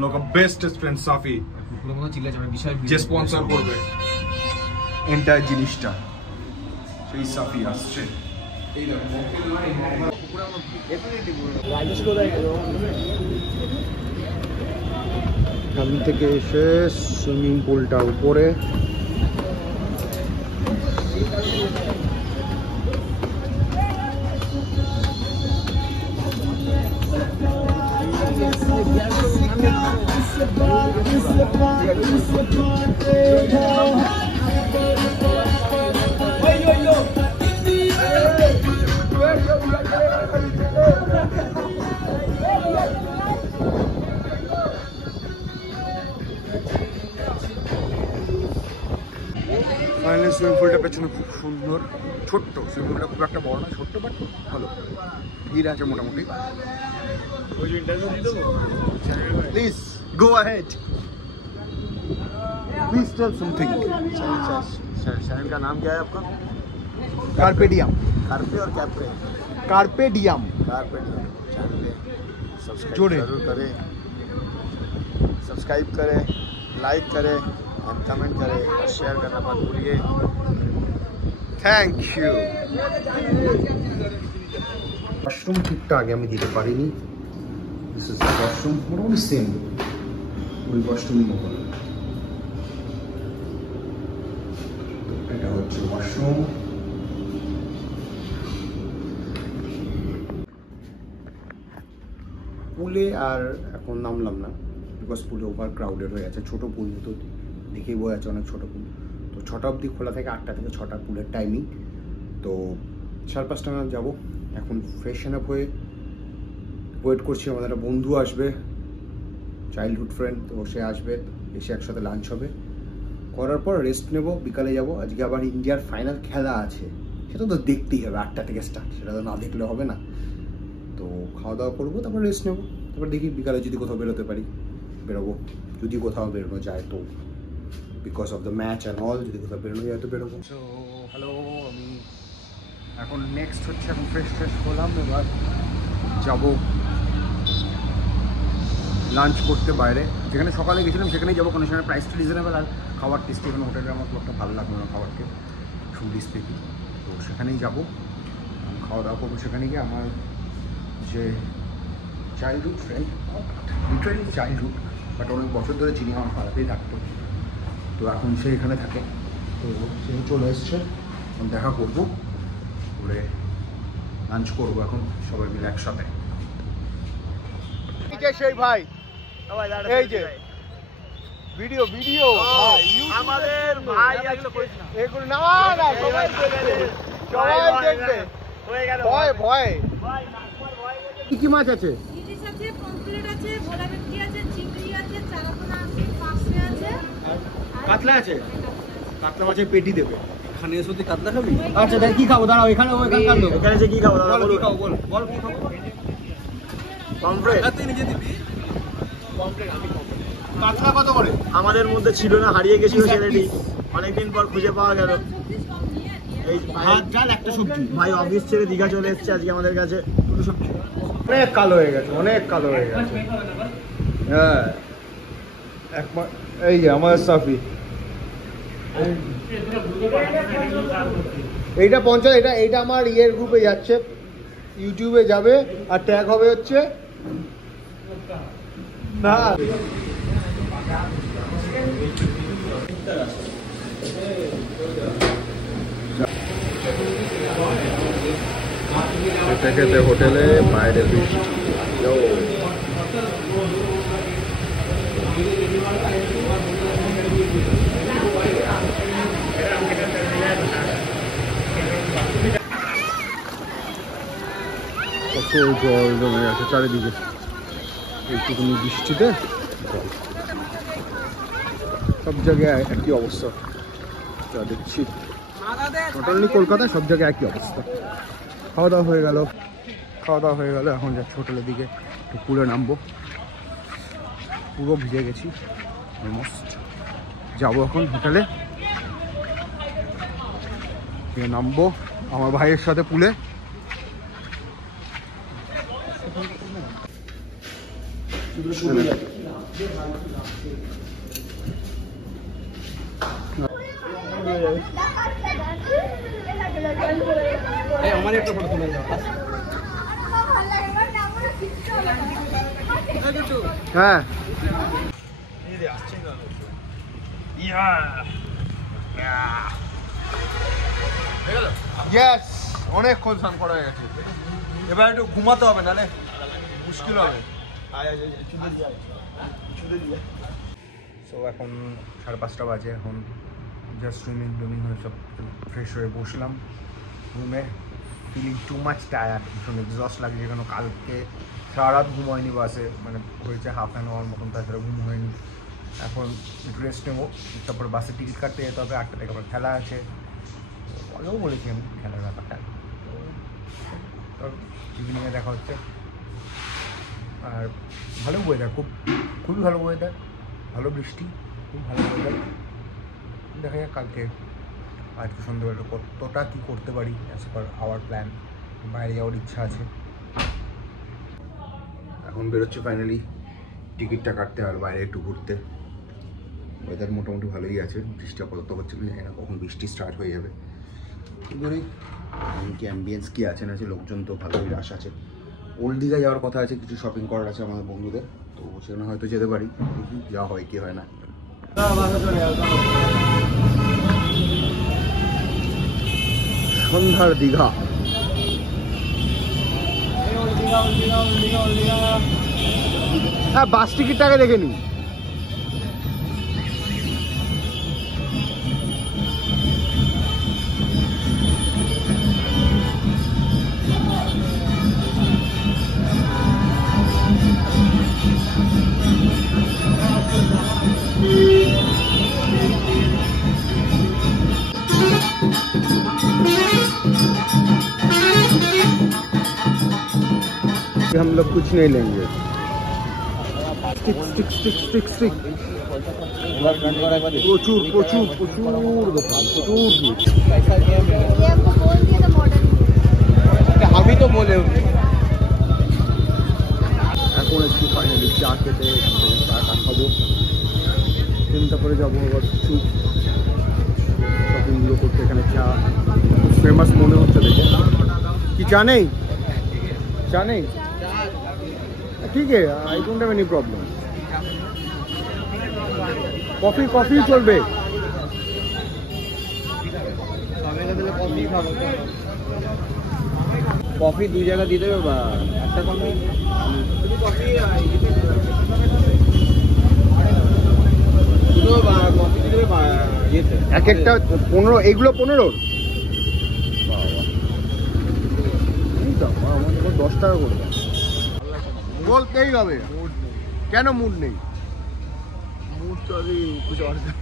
लोग का best friend साफी যে স্পন্সর করবে এন্টার জিনিসটা সেই সাফি আসছে। সামনে থেকে এসে সুইমিং পুলটা উপরে, ফাইনালি সুইমিং পুলটা পেছনে খুব সুন্দর, ছোট্ট সুইমিং পুলটা, খুব একটা বড় না, ছোট্ট বাট ভালো, ভিড় আছে মোটামুটি। Please go ahead, please tell something. Channel का नाम क्या है आपका? Carpe diem. कार्पे और कैप्रे? Carpe diem. Carpe diem channel पे सब्सक्राइब जोड़े जरूर करें, सब्सक्राइब करें, लाइक करें और कमेंट करें और शेयर करना मत भूलिए। Thank you. वॉशरूम ঠিকটা আগে আমি দিতে পারিনি। দিস ইজ দ্য ওয়াশরুম, মোটামুটি সেম ওই ওয়াশরুমের মতো। এটা হচ্ছে ওয়াশরুম। পুলে আর এখন নামলাম না, বিকজ পুলে ওভার ক্রাউডেড হয়ে আছে। ছোটো পুল তো দেখেই বোঝা যাচ্ছে অনেক ছোটো পুল। তো 6টা অবধি খোলা থাকে, 8টা থেকে 6টা পুলের টাইমিং। তো 4-5টা নাগাদ যাবো। এখন ফ্রেশন আপ হয়ে ওয়েট করছি, আমাদের একটা বন্ধু আসবে, চাইল্ডহুড ফ্রেন্ড, তো সে আসবে, এসে একসাথে লাঞ্চ হবে, করার পর রেস্ট নেব, বিকালে যাব। আজকে আবার ইন্ডিয়ার ফাইনাল খেলা আছে, সেটা তো দেখতেই হবে, 8টা থেকে স্টার্ট, সেটা তো না দেখলে হবে না। তো খাওয়া দাওয়া করবো, তারপর রেস্ট নেবো, তারপর দেখি বিকালে যদি কোথাও বেরোতে পারি বেরোবো, যদি কোথাও বেরোনো যায় তো, because of the match and all, যদি কোথাও বেরোনো যায় তো বেরোবো। সো হ্যালো, আমি এখন নেক্সট হচ্ছে, এখন ফ্রেশ হলাম, এবার যাবো লাঞ্চ করতে বাইরে, যেখানে সকালে গেছিলাম সেখানেই যাবো, কোনো সময় প্রাইসটা রিজনেবল আর খাবার টেস্টি। এখানে হোটেলে আমার খুব একটা ভালো লাগলো না খাবারকে, ফুডি স্পিকিং। তো সেখানেই যাবো, খাওয়া দাওয়া করবো সেখানে গিয়ে। আমার যে childhood friend, literally childhood, but অনেক বছর ধরে চিনি, আমার পাড়াতেই থাকতো, তো এখন সে এখানে থাকে, তো সে চলে এসছে, এখন দেখা করবো, করে লাঞ্চ করবো এখন সবাই মিলে একসাথে। সেই ভাই, এই যে ভিডিও ভিডিও আমাদের ভাই এগুলো না না সবাই দেখবে, সবাই দেখবে, ভয় ভয়। কি কি মাছ আছে? ইলিশ আছে, পমফ্রেট আছে, ভোলা ভেটকি আছে, চিংড়ি আছে, চারাপোনা আছে, পার্সে আছে, কাতলা আছে। কাতলা মাছের পেটি দেবে। এখানে এসে তুই কাতলা খাবি? আচ্ছা তাই কি খাবো, দাঁড়াও এখানে এখানে যে কি খাবো দাদা, বল কি খাবো, বল বল কি খাবো। পমফ্রেট তুই নিজে দিবি। পমফ্রেট আমি খাবো। কাতলা কত করে? আমাদের মধ্যে ছিল না, হারিয়ে গেছিল ছেলেটি, অনেকদিন পর খুঁজে পাওয়া গেল। এই ভাত ডাল একটা সবজি। ভাই অফিস ছেড়ে দীঘা চলে এসেছে আজকে আমাদের কাছে। অনেক কালো হয়ে গেছে, অনেক কালো হয়ে গেছে। হ্যাঁ এই যে আমাদের সাফি, এইটা 50, এইটা আমার ইয়ের গ্রুপে যাচ্ছে, ইউটিউবে যাবে, আর ট্যাগ হবে হচ্ছে না খেতে খেতে হোটেলে বাইরে বৃষ্টি। কত জল জমে গেছে চারিদিকে, এইটুকুনি বৃষ্টিতে জল, সব জায়গায় একই অবস্থা যা দেখছি, টোটালি কলকাতায় সব জায়গায় একই অবস্থা। খাওয়া দাওয়া হয়ে গেল, এখন যাচ্ছি হোটেলের দিকে, একটু পুলে নামবো, পুরো ভিজে গেছি অলমোস্ট। যাবো এখন হোটেলে, নামবো আমার ভাইয়ের সাথে পুলে। আমার একটা ফটো তুলে দাও। হ্যাঁ ইয়েস, অনেকক্ষণ স্নান করা হয়ে গেছে, এবার একটু ঘুমাতে হবে, নাহলে মুশকিল হবে। সো এখন 5:30 বাজে, এখন জাস্ট সুইমিং হয়ে সব ফ্রেশ হয়ে বসলাম রুমে, ফিলিং টু মাচ টায়ার্ড, ভীষণ এক্সস্ট লাগছে, কেন কালকে সারা রাত ঘুম হয়নি বাসে, মানে হয়েছে হাফ অ্যান আওয়ার মতন, তাছাড়া ঘুম হয়নি। এখন একটু রেস্ট নেবো, তারপর বাসে টিকিট কাটতে যেতে হবে, 8টা থেকে আবার খেলা আছে, আগেও বলেছি আমি খেলার ব্যাপারটা, তো ইভিনিংয়ে দেখা হচ্ছে। আর ভালো ওয়েদার, খুবই ভালো ওয়েদার, ভালো বৃষ্টি, খুব ভালো ওয়েদার। দেখা যাক কালকে, আজকে সন্ধ্যেবেলা কতটা কী করতে পারি অ্যাজ পার আওয়ার প্ল্যান। বাইরে যাওয়ার ইচ্ছা আছে। এখন বেরোচ্ছি ফাইনালি টিকিটটা কাটতে আর বাইরে একটু ঘুরতে। ওয়েদার মোটামুটি ভালোই আছে, বৃষ্টি আপাতত হচ্ছে, জানি না কখন বৃষ্টি স্টার্ট হয়ে যাবে। কিন্তু কি অ্যাম্বিয়েন্স কী আছে না আছে, লোকজন তো ভালোই রাশ আছে। ওল্ড দীঘা যাওয়ার কথা আছে, কিছু শপিং করার আছে আমাদের বন্ধুদের, তো সেখানে হয়তো যেতে পারি, দেখি যা হয় কি হয় না। সন্ধ্যার দীঘা, হ্যাঁ বাস টিকিটটাকে দেখে নিই। हम लोग कुछ नहीं लेंगे, स्टिक প্রচুর প্রচুর প্রচুর দোকান, প্রচুর। আমি তো বলে এখন একটু ফাইনালি চা খেতে, চা খাবো, তারপরে যাবো আবার কিছু শপিংগুলো করতে। এখানে চা ফেমাস মনে হচ্ছে দেখে। কি চা নেই? চা নেই, ঠিক আছে, I don't have any problem. Coffee চলবে। কফি 2 জায়গা দিয়ে দেবে বা একটা কফি, কফি দিয়ে দেবে এক একটা 15, এইগুলো 15। 10 টাকা করে বলতেই হবে। কেন মুড নেই? मूड तो अभी कुछ और था,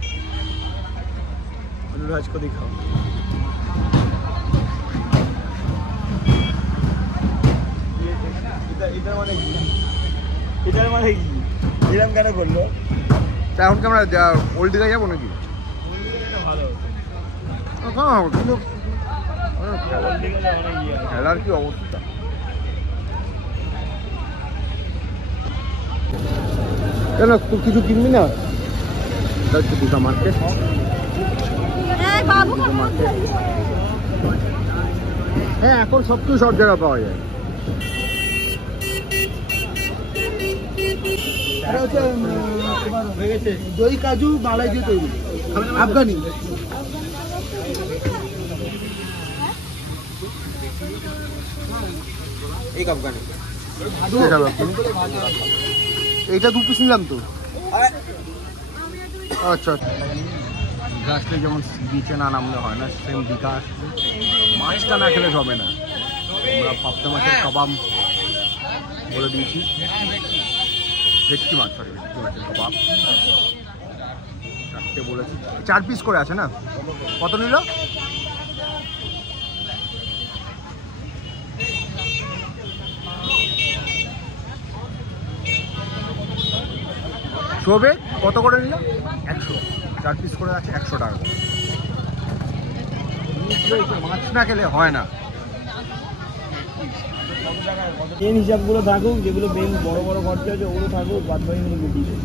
अनुराज को दिखाओ। इधर माने की এরকম কেন করলো? তা এখন কি আমরা ওল্ড দীঘা যাবো নাকি? ভালো কিন্তু খেলার কি অবস্থা। কেন তুই কিছু কিনবি না? এটা হচ্ছে দীঘা মার্কেট। হ্যাঁ এখন সব কিছু সব জায়গায় পাওয়া যায়। দই কাজু মালাই দিয়ে তৈরি, আফগানি। एक अफगानी, এইটা 2 পিস নিলাম তো। আচ্ছা গাছটা যেমন সি বিচে না নামলে হয় না, সেম দীঘা আসছে মাছটা না খেলে হবে না। আমরা পাবদা মাছের কাবাব বলে দিয়েছি, ভেটকি মাছ, সরি ভেটকি মাছের কাবাব 4টে বলেছি। 4 পিস করে আছে না? কত নিল? শোবে কত করে নিল? 100। 4 পিস করে আছে, 100 টাকা করে। মাছ না খেলে হয় না। মেন হিসাবগুলো থাকুক, যেগুলো মেন বড় বড় খরচা আছে ওগুলো থাকুক, বাদ বাকিগুলো গুটিয়ে দেবো।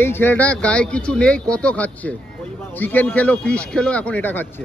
এই ছেলেটা গায়ে কিছু নেই, কত খাচ্ছে, চিকেন খেলো, ফিশ খেলো, এখন এটা খাচ্ছে।